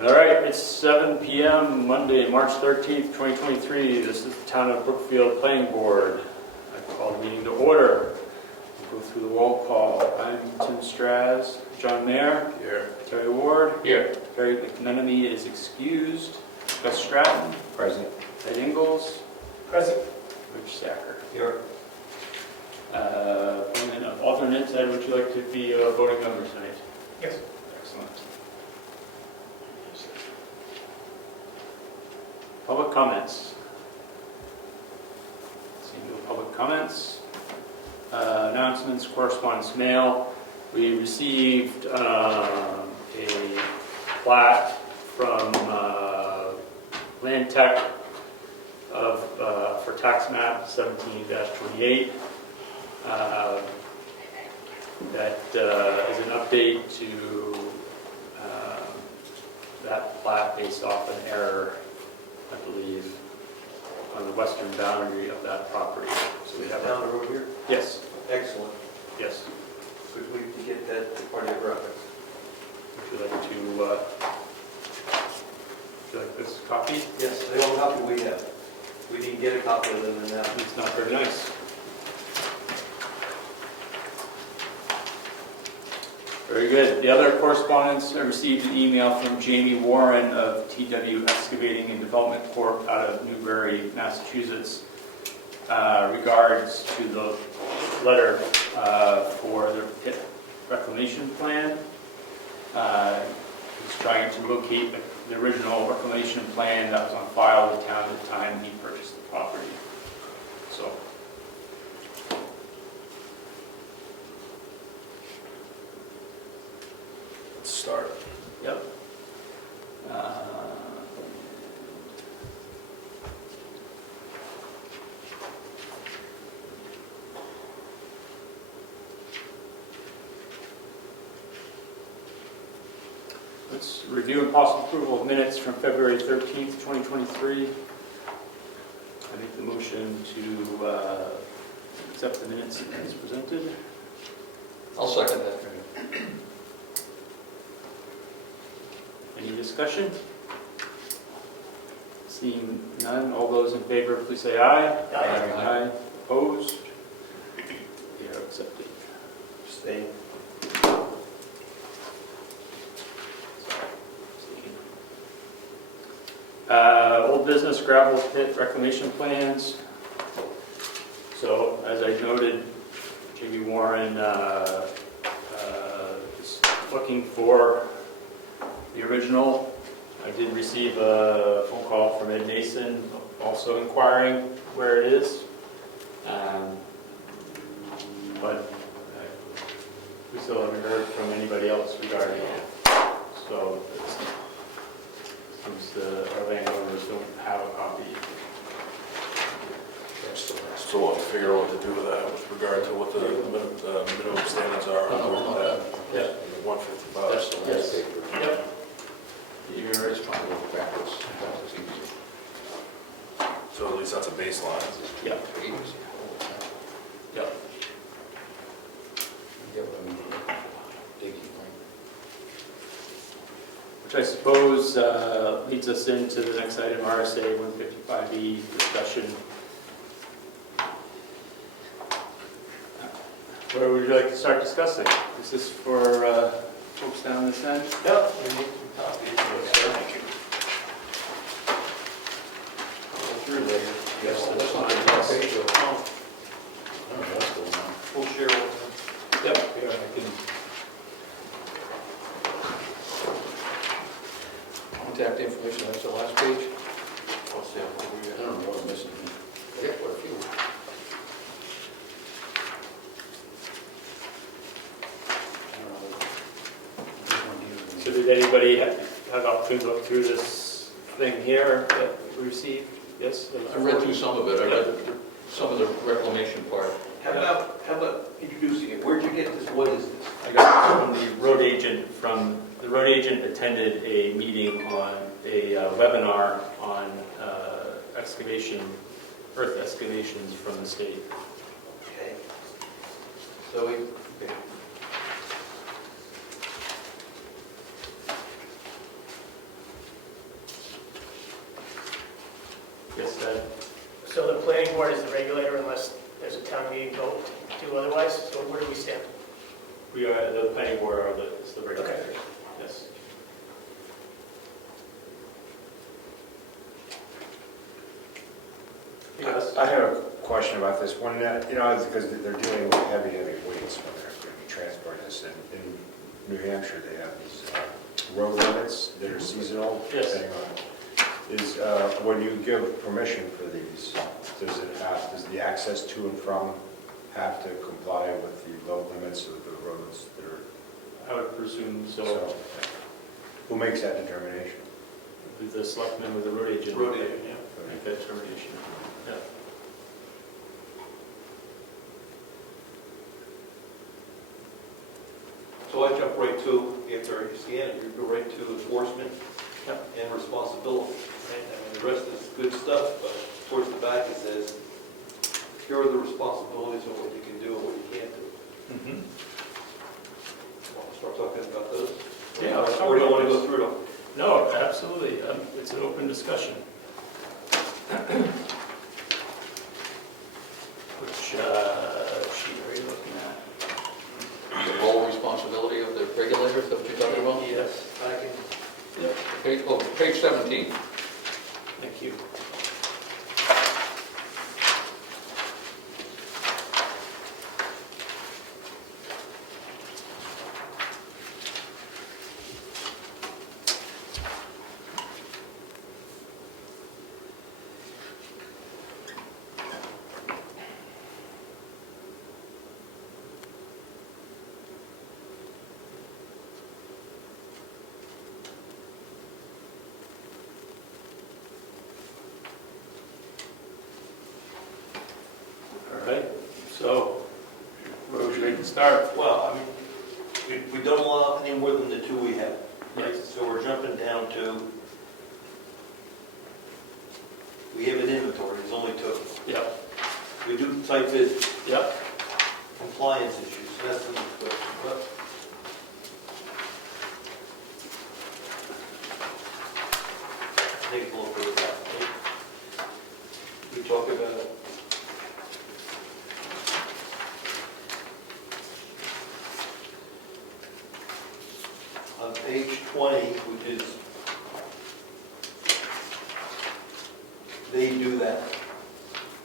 All right, it's 7 p.m. Monday, March 13th, 2023. This is the Town of Brookfield Planning Board. I call the meeting to order. We'll go through the roll call. I'm Tim Straz, John Mayer. Here. Terry Ward. Here. Terry McMenemy is excused. Gus Stratton. Present. Ed Ingalls. Present. Rich Sacker. Here. And alternates, Ed, would you like to be a voting member tonight? Yes. Excellent. Public comments. Seeing no public comments. Announcements, correspondence, mail. We received a plat from Land Tech for tax map 17-28. That is an update to that plat based off an error, I believe, on the western boundary of that property. So we have Down the road here? Yes, Excellent. yes. Could we get that part of your record? Would you like this copy? Yes, the only copy we have. We didn't get a copy of them in that. It's not very nice. Very good. The other correspondence, I received an email from Jamie Warren of TW Excavating and Development Corp. out of Newbury, Massachusetts, regards to the letter for the pit reclamation plan. He's trying to locate the original reclamation plan that was on file with the town at the time he purchased the property. So. Start. Yep. Let's review and possible approval of minutes from February 13th, 2023. I make the motion to accept the minutes as presented. I'll second that. Any discussion? Seeing none, all those in favor, please say aye. Aye. Aye. Opposed? They are accepted. Stay. Old business gravel pit reclamation plans. So, as I noted, Jamie Warren is looking for the original. I did receive a phone call from Ed Nason, also inquiring where it is. But we still haven't heard from anybody else regarding it. So it seems our landowners don't have a copy. So we'll figure out what to do with that with regard to what the minimum standards are. Yeah. 155. That's the last Yes. paper. Yep. You're gonna respond to the backwards. It's easy. So at least that's a baseline. Yep. Easy. Yep. Yeah, but I mean, diggy thing. Which I suppose leads us into the next item, RSA 155E discussion. Where would you like to start discussing? Is this for folks down this end? Yep, we need some copies. Thank you. Go through later. Yes, that's not the last page though. I don't know what's going on. We'll share with Yep. Yeah, I can. Contact information, that's the last page. them. What's that? I don't know what I'm missing. I got quite a few. I don't know. Which one do you- So did anybody have opportunity to look through this thing here that we received? Yes? I read through some of it, I read some of the reclamation part. How about introducing it? Where'd you get this? What is this? I got this from the road agent. The road agent attended a meeting on a webinar on earth excavations from the state. Okay. So we, okay. board is the regulator unless there's a town meeting vote to do otherwise, so where do we stand? We are, the planning board is the regulator. Okay. Yes. Yes. I have a question about this. When, it's because they're dealing with heavy weights when they're going to be transporting this. In New Hampshire, they have these road limits that are seasonal. Yes. Depending on, when you give permission for these, does the access to and from have to comply with the load limits of the roads that are? I would presume so. Who makes that determination? The selectmen with the road agent. Road agent, yeah. Make that determination. Yeah. So I jump right to, after you scan it, you go right to enforcement and responsibility. And the rest is good stuff, but towards the back it says, here are the responsibilities of what you can do and what you can't do. Mm-hmm. Want to start talking about those? Yeah, let's talk Or do you about want to those. go through them? No, absolutely. It's an open discussion. Which sheet are you looking at? The role and responsibility of the regulator, is that what you're talking about? Yes, I can. Page 17. Thank you. All right, so where would you like to start? Well, I mean, we don't allow any more than the two we have, right? Yes. So we're jumping down to, we have an inventory, there's only two. Yep, We do site visit, yep. compliance issues, that's the next question. But take a look at that. We talk about on page 20, which is, they do that.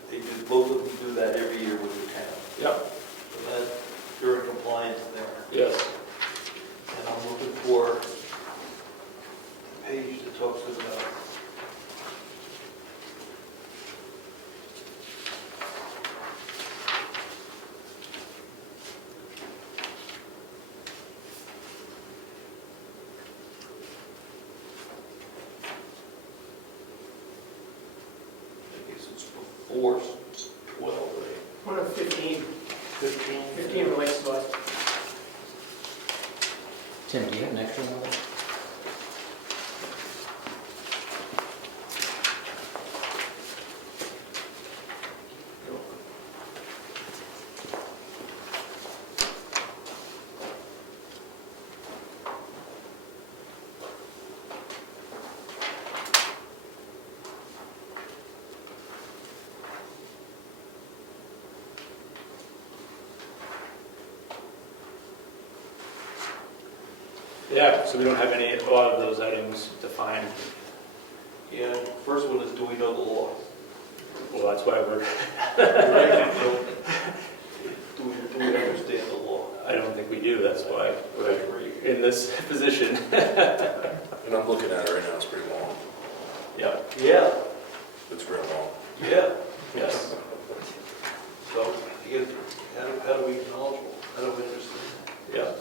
They do, both of them do that every year with the town. Yep, So that, you're in compliance there. yes. And I'm looking for a page that talks about I guess it's before 12, right? One of 15, 15? 15 relates to us. Tim, do you have an extra one? Yeah, so we don't have a lot of those items defined. Yeah, first one is, do we know the law? Well, that's why we're, Do we understand the law? I don't think we do, that's why we're in this position. And I'm looking at it right now, it's pretty long. Yep, Yeah, It's real long. yeah. yes. So, again, how do we acknowledge, how do we understand? Yep.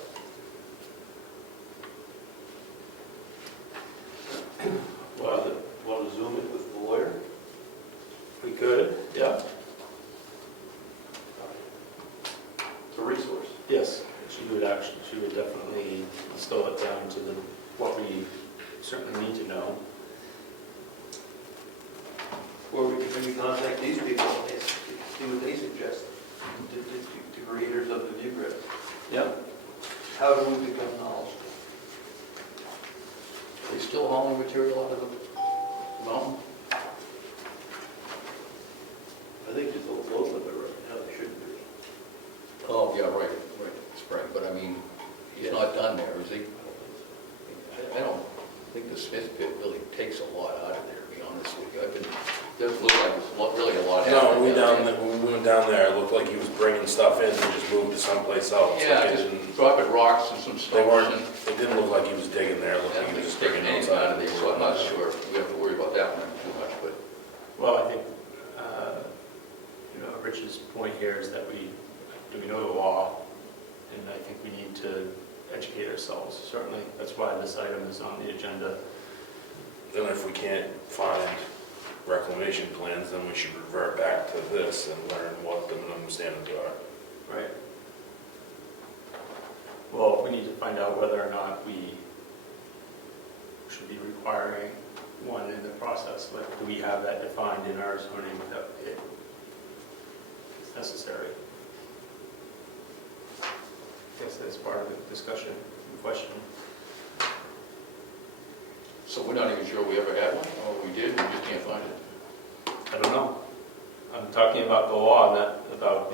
Well, Want to zoom it with the lawyer? we could, yeah, It's a resource. yes. She would definitely distill it down to what we certainly need to know. Or we can maybe contact these people and see what they suggest, the creators of the new grid. Yep. How do we become knowledgeable? Are they still hauling material out of the mountain? I think I think the Smith pit really takes a lot out of there, to be honest with you. Doesn't look like there's really a lot No, happening when we went down there, it looked like he was bringing stuff in and just moved to someplace else. Yeah, Like it just didn't- dropping rocks and some They stones weren't, and it didn't look like he was digging there, it looked I like don't he think was it's just digging taking anything out outside. of there, so I'm not sure we have to worry about that one too much, but Well, I think, Rich's point here is that do we know the law? And I think we need to educate ourselves, certainly. That's why this item is on the agenda. Then if we can't find reclamation plans, then we should revert back to this and learn what the minimum standards are. Right. Well, we need to find out whether or not we should be requiring one in the process. Like, do we have that defined in our zoning that it's necessary? I guess that's part of the discussion, question. so we're not even sure we ever had one, or we did, we just can't find it. I don't know. I'm talking about the law, not about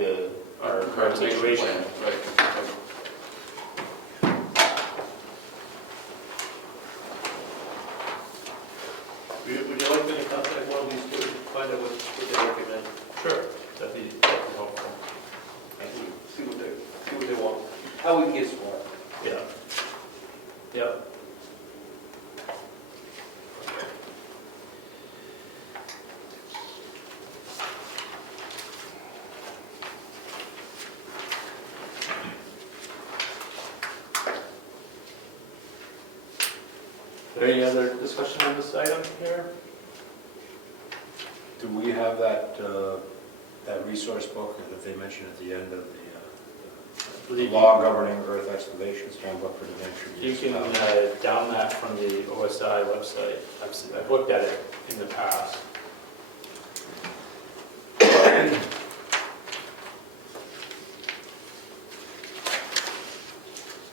our current Reclamation situation. plan, right. Would you like me to contact one of these two, find out what they recommend? Sure, that'd be helpful. Thank you. See what they want, how we can get smart. Yeah. Yep. Is there any other discussion on this item here? Do we have that, that resource book that they mentioned at the end of the law governing earth excavations handbook for New Hampshire? You can down that from the OSI website. I've looked at it in the past.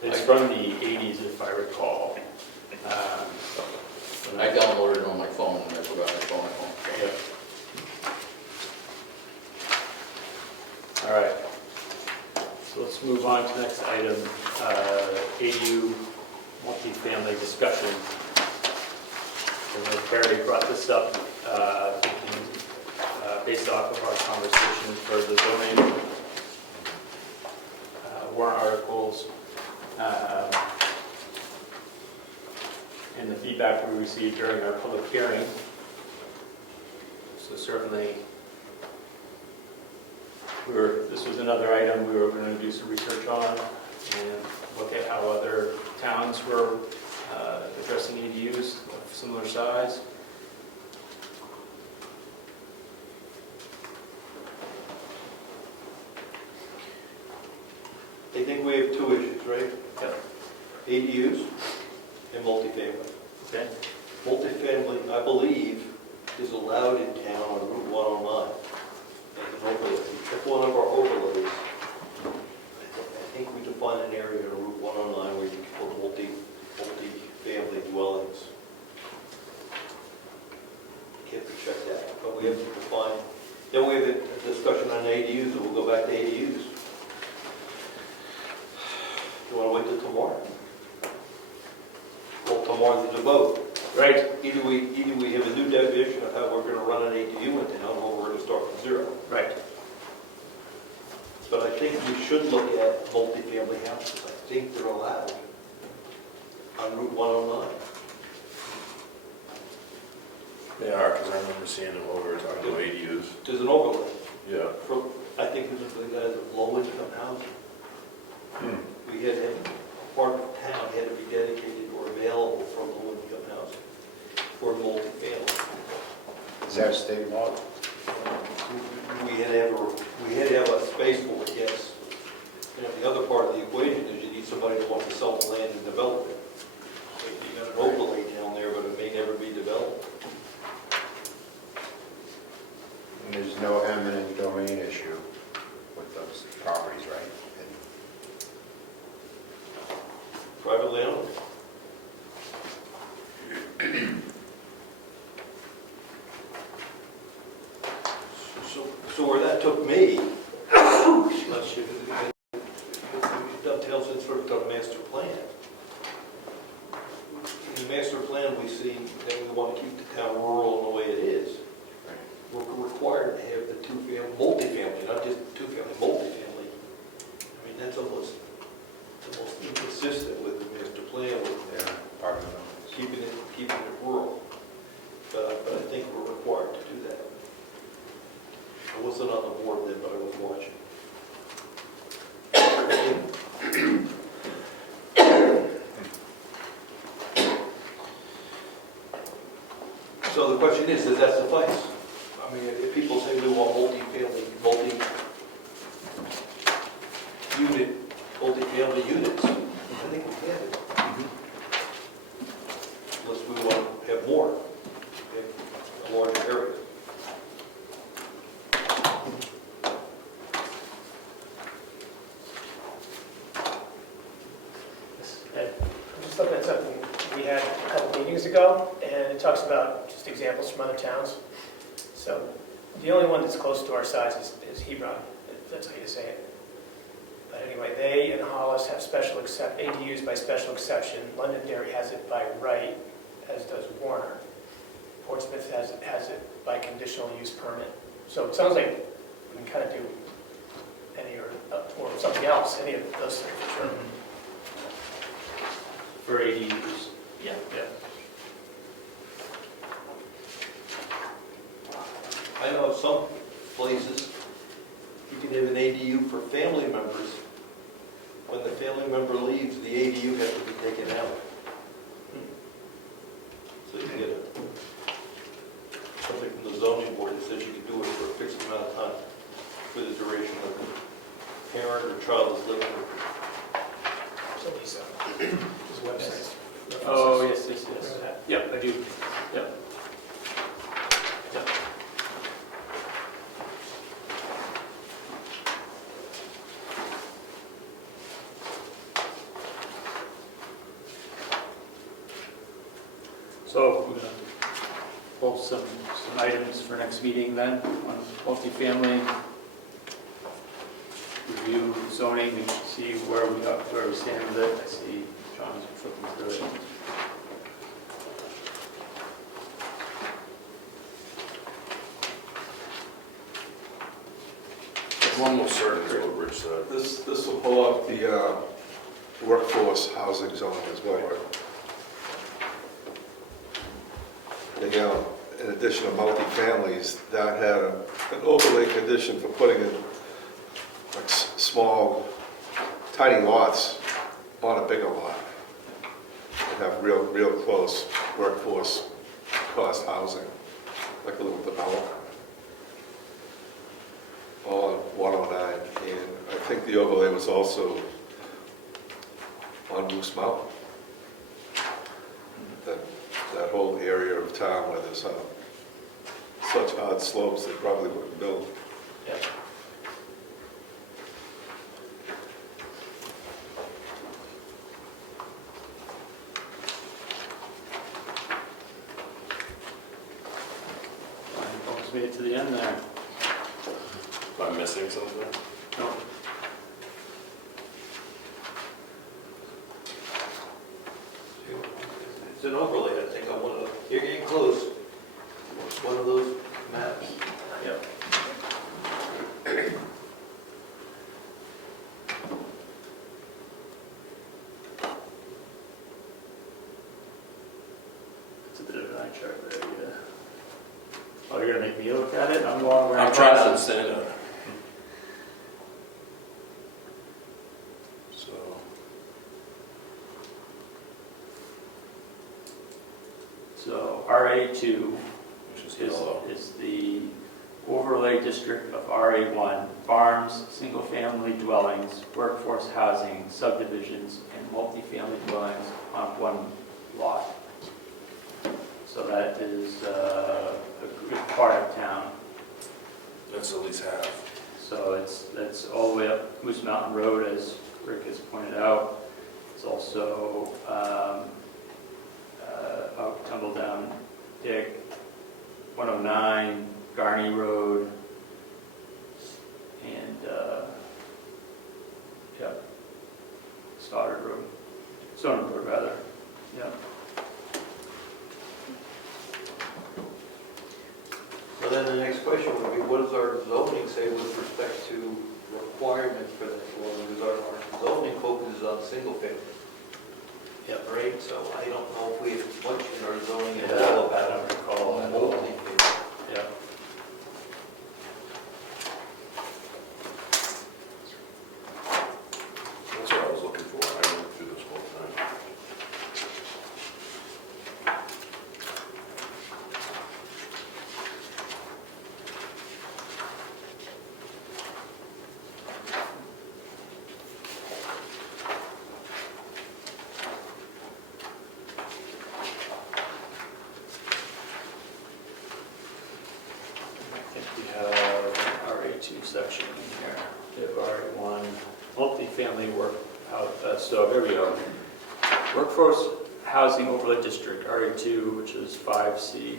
It's from the 80s, if I recall. I downloaded it on my phone, and I forgot my phone at home. Yeah. All right. So let's move on to the next item, ADU multifamily discussion. And Barry brought this up based off of our conversation for the zoning warrant articles. And the feedback we received during our public hearing. So certainly, this was another item we were going to do some research on and look at how other towns were addressing ADUs of similar size. I think we have two issues, right? Yep. ADUs and multifamily. Okay. Multifamily, I believe, is allowed in town on Route 109. As an overlay. If one of our overlays, I think we define an area on Route 109 where you can put multi-family dwellings. Can't be checked out, but we have to define. Then we have a discussion on ADUs, and we'll go back to ADUs. You want to wait till tomorrow? Well, tomorrow there's a vote. Right. Either we have a new definition of how we're going to run an ADU in town, or we're going to start from zero. Right. But I think we should look at multifamily houses. I think they're allowed on Route 109. They are, because I remember seeing them over talking about ADUs. There's an overlay. Yeah. I think it was the guys of low-income housing. We had a part of town had to be dedicated or available for low-income housing, for multifamily. Is that a state law? We had to have a space for it, yes. And the other part of the equation is you need somebody to want to sell the land and develop it. So you got an overlay down there, but it may never be developed. And there's no eminent domain issue with those properties, right? Privately owned. So where that took me, unless you dovetails in sort of the master plan. In the master plan, plan we see, that we want to keep the town rural in the way it is, we're required to have the multifamily, not just two-family, multifamily. I mean, that's almost the most inconsistent with the master plan, with Yeah, part of it. keeping it rural. But I think we're required to do that. I wasn't on the board then, but I was watching. So the question is, does that suffice? I mean, if people say we want multifamily units, I think we can. Unless we want to have more in a larger area. I'm just looking at something we had a couple meetings ago, and it talks about just examples from other towns. So the only one that's close to our size is Hebron, if that's how you say it. But anyway, they and Hollis have ADUs by special exception. Londonderry has it by right, as does Warner. Portsmouth has it by conditional use permit. So it sounds like we can kind of do any or something else, any of those things for sure. For ADUs. Yeah. I know of some places, you can have an ADU for family members. When the family member leaves, the ADU has to be taken out. So you get something from the zoning board that says you can do it for a fixed amount of time, for the duration of the parent or child is living there. So these websites. Oh, yes. Remember that? Yep, I do. Yep. So we're going to pull some items for next meeting then on multifamily. Review zoning and see where we stand with it. I see John's flipping through it. One more certain is what Rich said. This will pull up the workforce housing zone as well. Again, in addition to multifamilies, that had an overlay condition for putting in like small, tiny lots on a bigger lot and have real close workforce cost housing, like a little development. All on 109, and I think the overlay was also on Moose Mountain. That whole area of town where there's such hard slopes, they probably wouldn't build. Yeah. Almost made it to the end there. Am I missing something? No. It's an overlay, I think, on one of the, you're getting close. One of those maps. Yep. It's a bit of an eye chart there, yeah. Oh, you're gonna make me look at it? I'm going where I'm trying to understand it. So, So RA2 which is yellow. is the overlay district of RA1, farms, single-family dwellings, workforce housing, subdivisions, and multifamily dwellings on one lot. So that is a good part of town. That's at least half. So that's all the way up Moose Mountain Road, as Rick has pointed out. It's also out Tumble Down Dick, 109, Garney Road, and Stoddard Road, Stone Road rather, yeah. then the next question would be, what does our zoning say with respect to requirements for that? Well, because our zoning focuses on single family. Yep. Right, so I don't know if we have much in our zoning at Yeah, all I about don't recall that. multi-family. Yeah. That's what I was looking for. I went through this whole time. I think we have an RA2 section in here. We have RA1, multifamily work, so here we go. Workforce Housing Overlay District, RA2, which is 5C.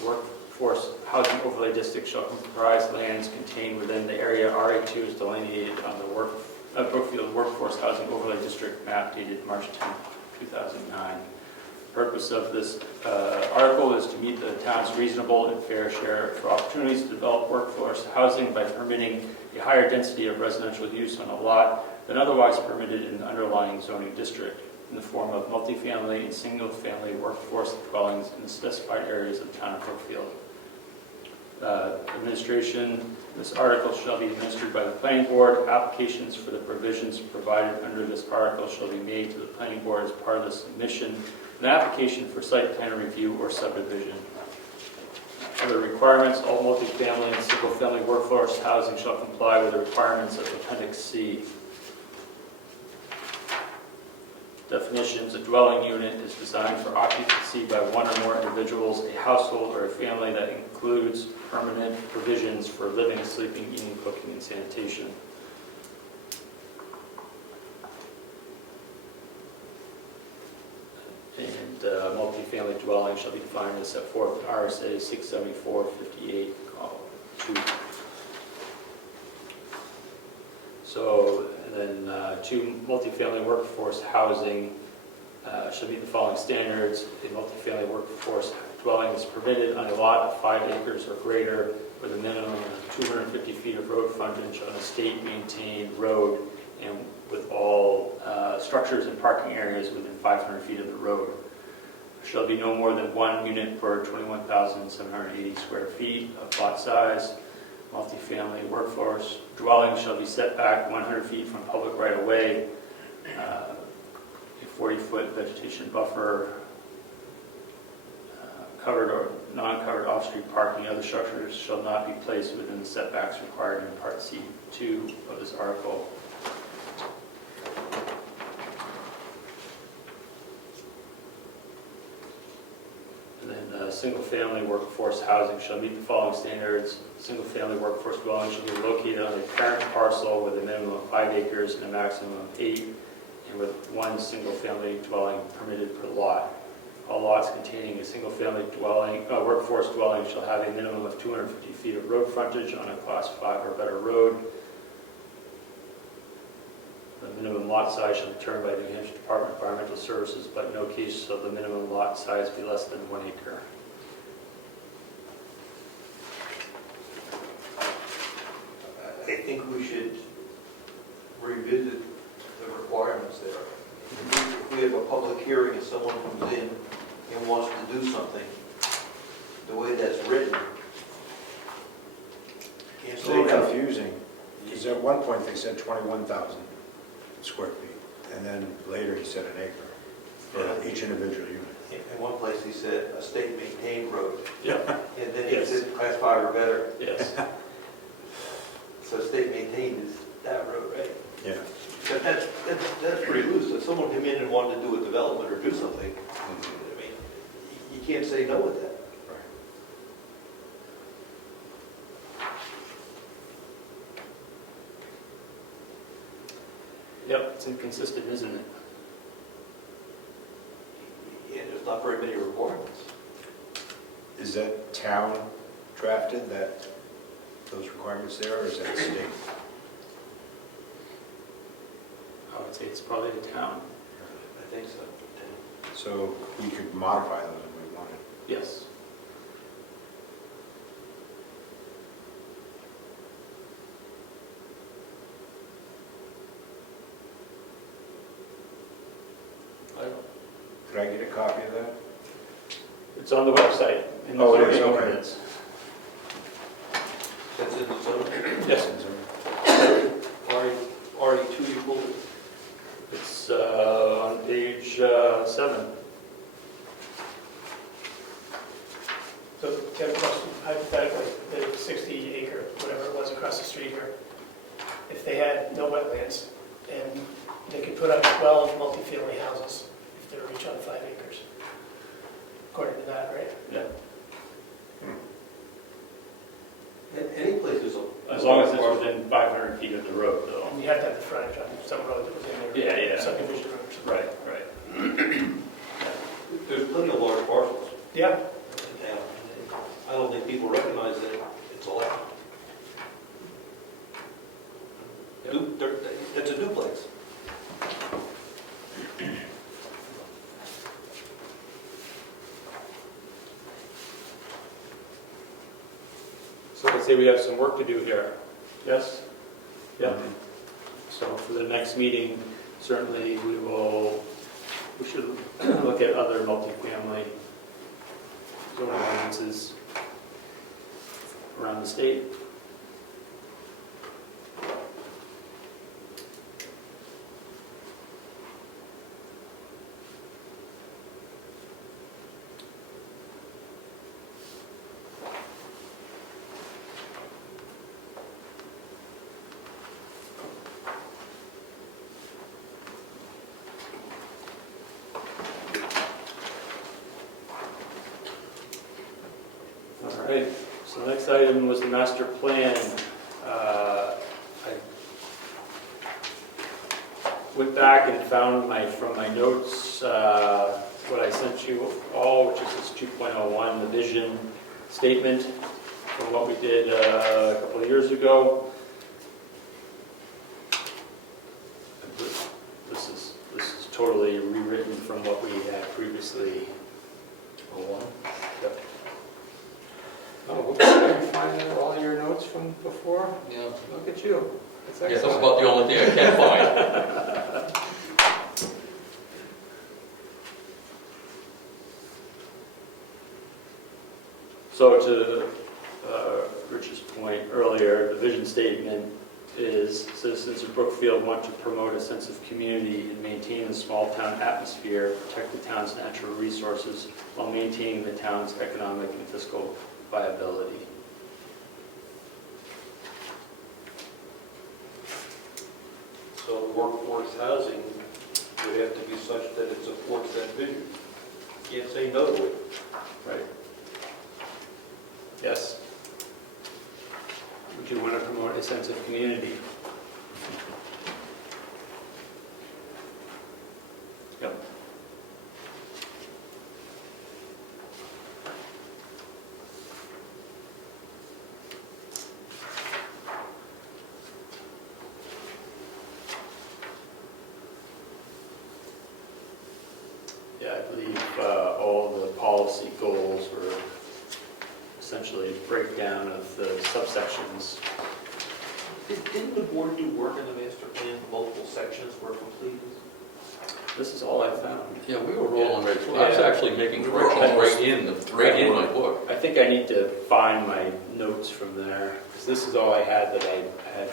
The Workforce Housing Overlay District shall comprise lands contained within the area RA2 is delineated on the Brookfield Workforce Housing Overlay District map dated March 10, 2009. Purpose of this article is to meet the town's reasonable and fair share for opportunities to develop workforce housing by permitting a higher density of residential use on a lot than otherwise permitted in the underlying zoning district in the form of multifamily and single-family workforce dwellings in the specified areas of the town of Brookfield. Administration, this article shall be administered by the planning board. Applications for the provisions provided under this article shall be made to the planning board as part of the submission an application for site plan review or subdivision. Other requirements, all multifamily and single-family workforce housing shall comply with the requirements of Appendix C. Definitions, a dwelling unit is designed for occupancy by one or more individuals, a household, or a family that includes permanent provisions for living, sleeping, eating, cooking, and sanitation. And multifamily dwelling shall be defined as set forth in RSA 674-58, column 2. So, and then 2, multifamily workforce housing shall meet the following standards. A multifamily workforce dwelling is permitted on a lot of 5 acres or greater with a minimum of 250 feet of road frontage on a state-maintained road and with all structures and parking areas within 500 feet of the road. Shall be no more than 1 unit per 21,780 square feet of lot size. Multifamily workforce dwelling shall be set back 100 feet from public right-of-way, a 40-foot vegetation buffer, covered or non-covered off-street parking. Other structures shall not be placed within the setbacks required in Part C2 of this article. And then single-family workforce housing shall meet the following standards. Single-family workforce dwelling shall be located on a parent parcel with a minimum of 5 acres and a maximum of 8, and with 1 single-family dwelling permitted per lot. All lots containing a single-family dwelling, workforce dwelling shall have a minimum of 250 feet of road frontage on a Class 5 or better road. The minimum lot size shall be determined by the New Hampshire Department of Environmental Services, but in no case shall the minimum lot size be less than 1 acre. I think we should revisit the requirements there. If we have a public hearing and someone comes in and wants to do something, the way that's written, can't It's a say little no. confusing, because at one point they said 21,000 square feet, and then later he said an acre for each individual unit. In one place he said a state maintained road, Yep. and then he Yes. said class 5 or better. Yes. So state maintained is that road, right? Yeah. But that's pretty loose. If someone came in and wanted to do a development or do something, I mean, you can't say no with that. Yep, it's inconsistent, isn't it? Yeah, there's not very many requirements. Is that town drafted, those requirements there, or is that state? I would say it's probably the town. I think so. So we could modify those if we wanted. Yes. Could I get a copy of that? It's on the website. In the Oh, it is, zoning okay. ordinance. That's in the zone. Yes, RE2, you pulled it? it's on page 7. So, Tim, question, hypothetically, the 60 acre, whatever it was across the street here, if they had no wetlands, and they could put up 12 multifamily houses if they were each on 5 acres, according to that, right? Yeah. Any place is a... As long as it's within 500 feet of the road, though. And you had to have the frontage on some road that was in there. Yeah, yeah. Subdivision road or something. Right, right. There's plenty of large parcels Yeah, in town. I don't think people recognize that it's allowed. It's a duplex. So let's say we have some work to do here. Yes? Yeah. So for the next meeting, certainly we should look at other multifamily zoning ordinances around the state. All right, so the next item was the master plan. I went back and found from my notes what I sent you all, which is this 2.01, the vision statement from what we did a couple of years ago. This is totally rewritten from what we had previously. Yep. Oh, whoops, did you find all your notes from before? Yeah. Look at you. That's Yeah, that's excellent. about the only thing I can find. So to Rich's point earlier, the vision statement is citizens of Brookfield want to promote a sense of community and maintain the small town atmosphere, protect the town's natural resources while maintaining the town's economic and fiscal viability. So workforce housing would have to be such that it supports that vision. You can't say no to it. Right. Yes. Would you want to promote a sense of community? Yep. Yeah, I believe all the policy goals were essentially a breakdown of the subsections. Didn't the board do work in the master plan? Multiple sections were completed? This is all I found. Yeah, we were rolling right through. I was Yeah. actually making We were corrections almost- right in my book. I think I need to find my notes from there, because this is all I had that I had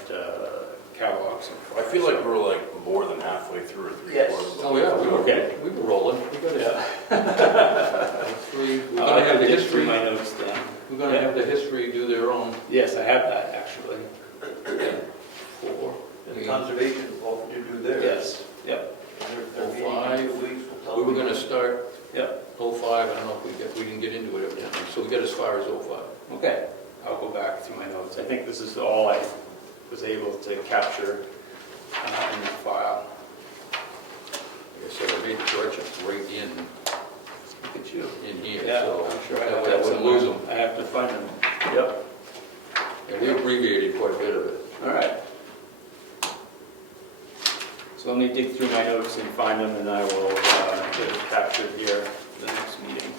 catalogs of. I feel like we're like more than halfway through or Yes. three-quarters. Oh, yeah, Okay. we were rolling. We got it. Yeah. We're I'll gonna have the dig through history, my notes then. we're gonna have the history do their own. Yes, I have that, actually. And conservation offered to do theirs. Yes, yep, And they're meeting in 2 weeks. We'll tell We were them. gonna start yep. 05, I don't know if we didn't get into it every time, so we got as far as 05. Okay, I'll go back through my notes. I think this is all I was able to capture in the file. Like I said, I made the corrections right Look at you. in here, Yeah, so I'm sure I that have way I that wouldn't lose them. somewhere. I have to find them. Yep, And we abbreviated quite a bit of it. all right. So let me dig through my notes and find them, and I will get it captured here for the next meeting.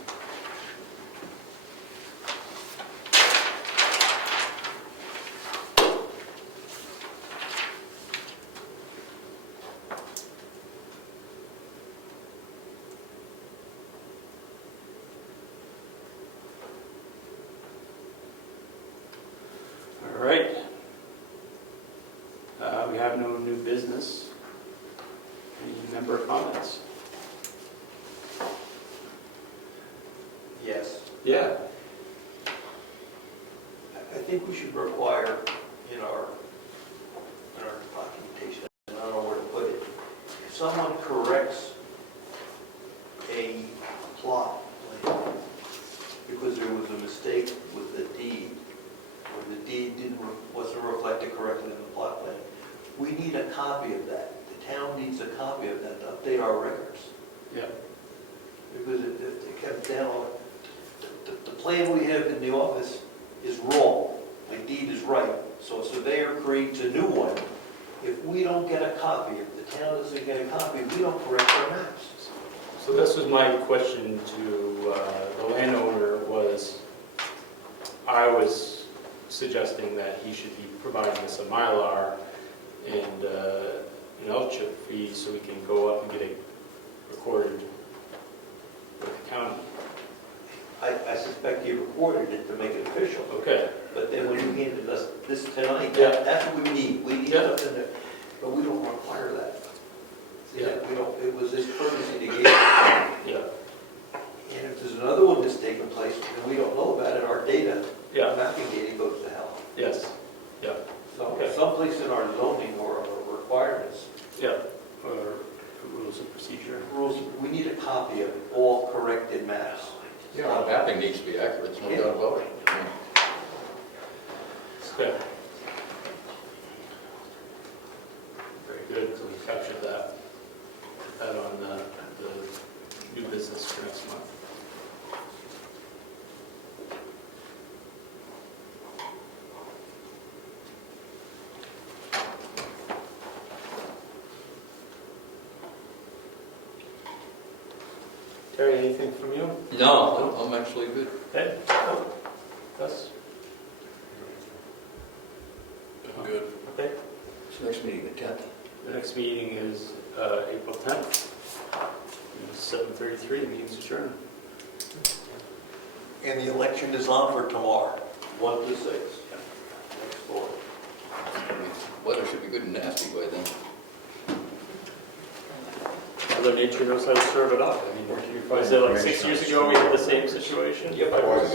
member comments? Yes. Yeah. I think we should require in our documentation, I don't know where to put it, if someone corrects a plot plan because there was a mistake with the deed, or the deed wasn't reflected correctly in the plot plan, we need a copy of that. The town needs a copy of that to update our records. Yeah. Because it comes down, the plan we have in the office is wrong. The deed is right, so a surveyor creates a new one. If we don't get a copy, if the town doesn't get a copy, we don't correct our maps. So this was my question to the landowner was, I was suggesting that he should be providing us a Mylar and an L-chip fee so we can go up and get it recorded with the county. I suspect you recorded it to make it official, Okay. but then when you handed us this tonight, Yeah. that's what we need. We need Yeah. something that, but we don't require that. See, Yeah. we don't, it was this courtesy to give. Yeah. And if there's another one that's taken place and we don't know about it, our data, Yeah. mapping data goes to hell. Yes. Yeah. So Okay. someplace in our zoning or our requirements, Yeah. Or rules of procedure. rules, we need a copy of all corrected maps. Yeah, our mapping needs to be accurate, there's no doubt about it. Okay. Very good. So we captured that. Put that on the new business for next month. Terry, anything from you? No, I'm actually good. Okay. Yes. I'm good. Okay. So next meeting, the 10th. The next meeting is April 10th. 7:33, meeting's adjourned. And the election is on for tomorrow, 1 to 6. Next door. Weather should be good and nasty by then. Mother Nature knows how to serve it up. I mean, was it like 6 years ago we had the same situation? Yep, I was.